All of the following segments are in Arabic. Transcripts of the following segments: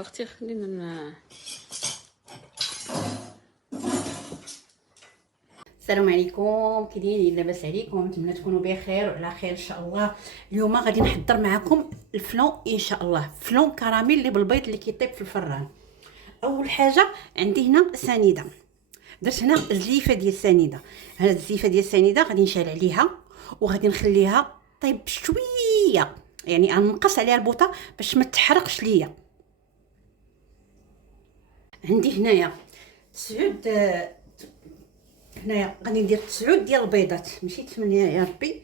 اختي خلينا السلام عليكم، كي دايرين؟ لاباس عليكم؟ نتمنى تكونوا بخير وعلى خير ان شاء الله. اليوم غادي نحضر معكم الفلون ان شاء الله، فلون كراميل اللي بالبيض اللي كيطيب في الفران. اول حاجه عندي هنا سنيده، درت هنا زليفه ديال السنيده. هاد الزليفه ديال السنيده غادي نشعل عليها وغادي نخليها طيب شويه، يعني غنقص عليها البوطه باش ما تحرقش ليا. عندي هنايا 9، هنايا غادي ندير 9 ديال البيضات، ماشي 8 يا ربي.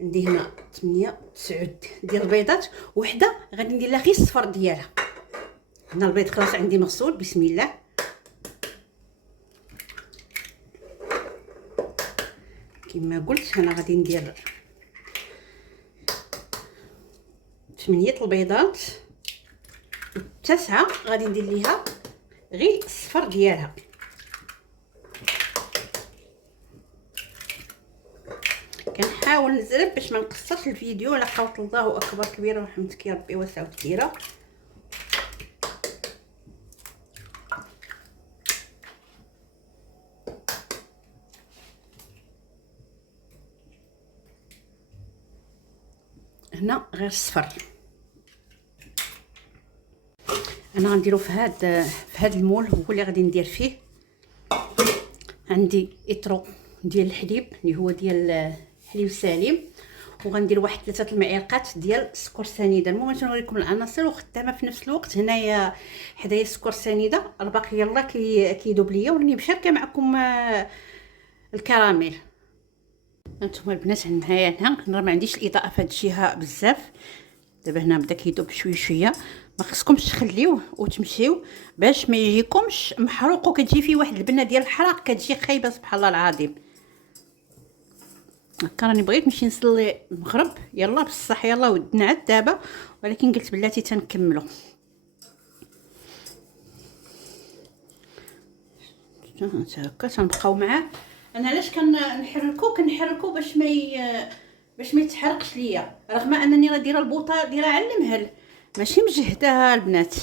عندي هنا 8 9 ديال البيضات، وحده غادي ندير لها غير الصفر ديالها. هنا البيض خلاص عندي مغسول، بسم الله. كما قلت انا غادي ندير 8 البيضات، 9 غادي ندير ليها غير الصفر ديالها. كنحاول نزرب باش ما نقصرش الفيديو. لا قوت الله اكبر كبيره ورحمتك يا ربي واسعه كثيره. هنا غير الصفر. انا غنديرو في هاد المول هو اللي غادي ندير فيه. عندي اطرو ديال الحليب اللي هو ديال الحليب السليم، وغندير واحد 3 المعالق ديال السكر سنيده. المهم نوريكم العناصر وخدامه في نفس الوقت. هنايا حدايا السكر سنيده الباقي يلا كيدوب ليا، وراني مشاركه معكم الكراميل. هانتوما البنات هنايا هنا ما عنديش الاضاءه في هاد الجهه بزاف. دابا هنا بدا كيذوب شويه شويه. ما خصكمش تخليوه وتمشيو باش ما يجيكمش محروق وكتجي فيه واحد البنه ديال الحراق كتجي خايبه سبحان الله العظيم. هكا راني بغيت نمشي نصلي المغرب، يلا بصح يلا ودنا عاد دابا، ولكن قلت بلاتي تنكملوا. هكا تنبقاو معاه. انا علاش كنحركو باش ما يتحرقش ليا، رغم انني راه دايره البوطه دايره على المهل، ماشي مجهداها البنات.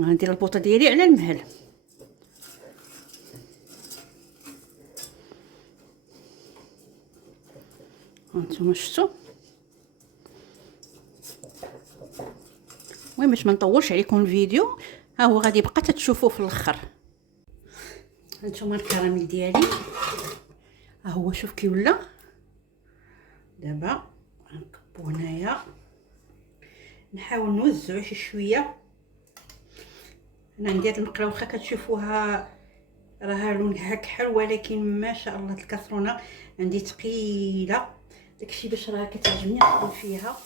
غندير البوطه ديالي على المهل. هانتوما شفتوا. المهم باش ما نطولش عليكم الفيديو، ها هو غادي يبقى تتشوفوه في الاخر. هانتوما الكراميل ديالي ها هو، شوف كي ولا. دابا نكبو هنايا، نحاول نوزعو شي شويه. انا عندي هاد المقله واخا كتشوفوها راها لونها كحل، ولكن ما شاء الله الكاسرونه عندي ثقيله، داكشي باش راها كتعجبني نخدم فيها.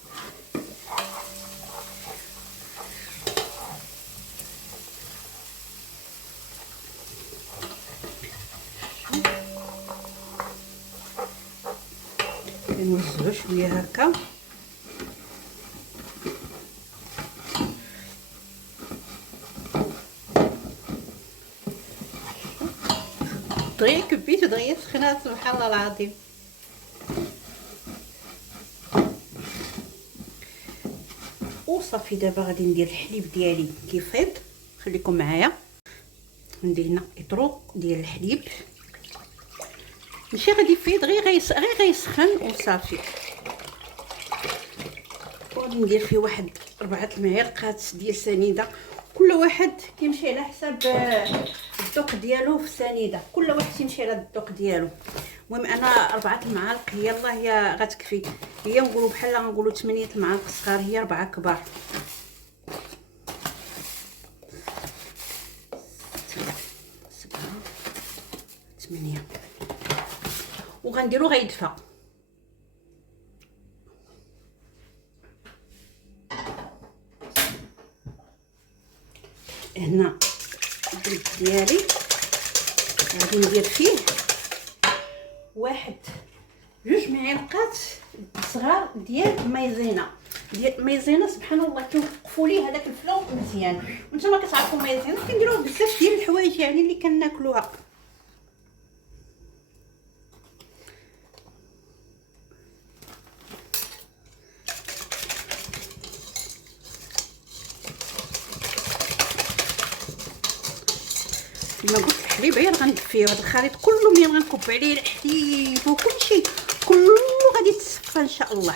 كنوزعو شويه هكا. دغيا كبيت ودغيا سخنات سبحان الله العظيم. وصافي دابا غادي ندير الحليب ديالي كيفيض. خليكم معايا. ندير هنا اطرو ديال الحليب، ماشي غادي يفيض، غير غيسخن وصافي. وغادي ندير فيه واحد 4 المعالق ديال سنيده. كل واحد كيمشي على حساب الذوق ديالو في السنيده، كل واحد تيمشي على الذوق ديالو. المهم انا 4 المعالق يلا هي غتكفي. هي نقولوا بحال غنقولوا 8 المعالق صغار، هي 4 كبار. 7 8 وغنديرو غيدفى. هنا البيض ديالي غادي ندير فيه 1 2 معالق صغار ديال المايزينا. سبحان الله كيوقفوا لي هذاك الفلون مزيان. وانتما كتعرفوا المايزينا كنديروه بزاف ديال الحوايج يعني اللي كناكلوها. كما قلت الحليب غير غندفيه. هذا الخليط كله ملي غنكب عليه الحليب وكلشي كله غادي يتصفى ان شاء الله.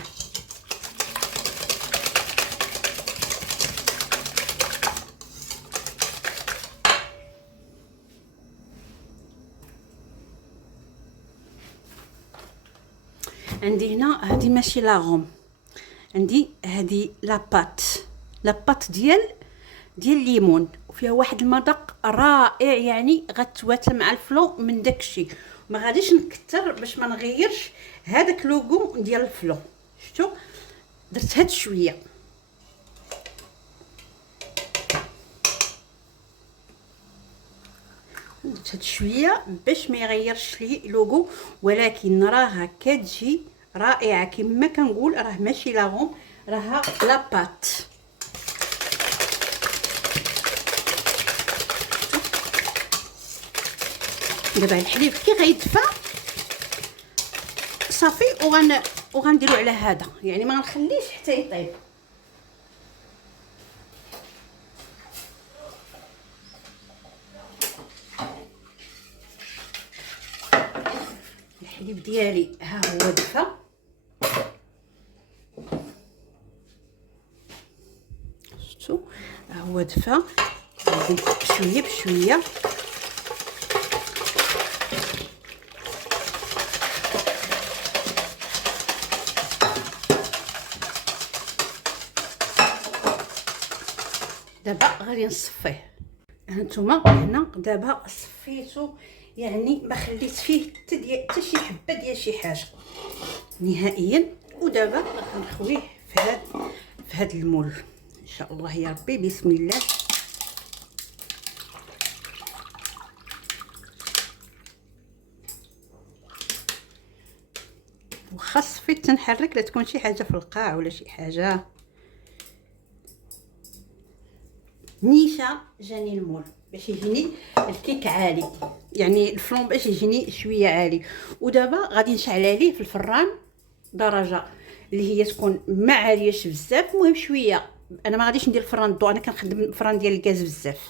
عندي هنا هذه ماشي لاغوم، عندي هذه لاباط ديال الليمون، وفيها واحد المذاق رائع، يعني غتواتى مع الفلو من داكشي. ما غاديش نكتر باش ما نغيرش هذاك لوغو ديال الفلو. شفتوا درت هاد شويه، درت هاد شويه باش ما يغيرش لي لوغو، ولكن راها كتجي رائعه. كما كنقول راه ماشي لاغوم، راها لاباط. دابا الحليب كي غيدفى صافي وغنديرو على هذا، يعني ما غنخليش حتى يطيب. الحليب ديالي ها هو دفى، شفتوا ها هو دفى. غادي شويه بشويه دابا غادي نصفيه. هانتوما هنا دابا صفيتو، يعني ما خليت فيه حتى شي حبه ديال شي حاجه نهائيا. ودابا غنخويه في هاد المول ان شاء الله يا ربي. بسم الله. واخا صفيت تنحرك لا تكون شي حاجه في القاع ولا شي حاجه. نيشان جاني المول باش يجيني الكيك عالي، يعني الفلون باش يجيني شويه عالي. ودابا غادي نشعل عليه في الفران درجه اللي هي تكون ما عالياش بزاف، المهم شويه. انا ما غاديش ندير الفران الضوء، انا كنخدم الفران ديال الغاز بزاف.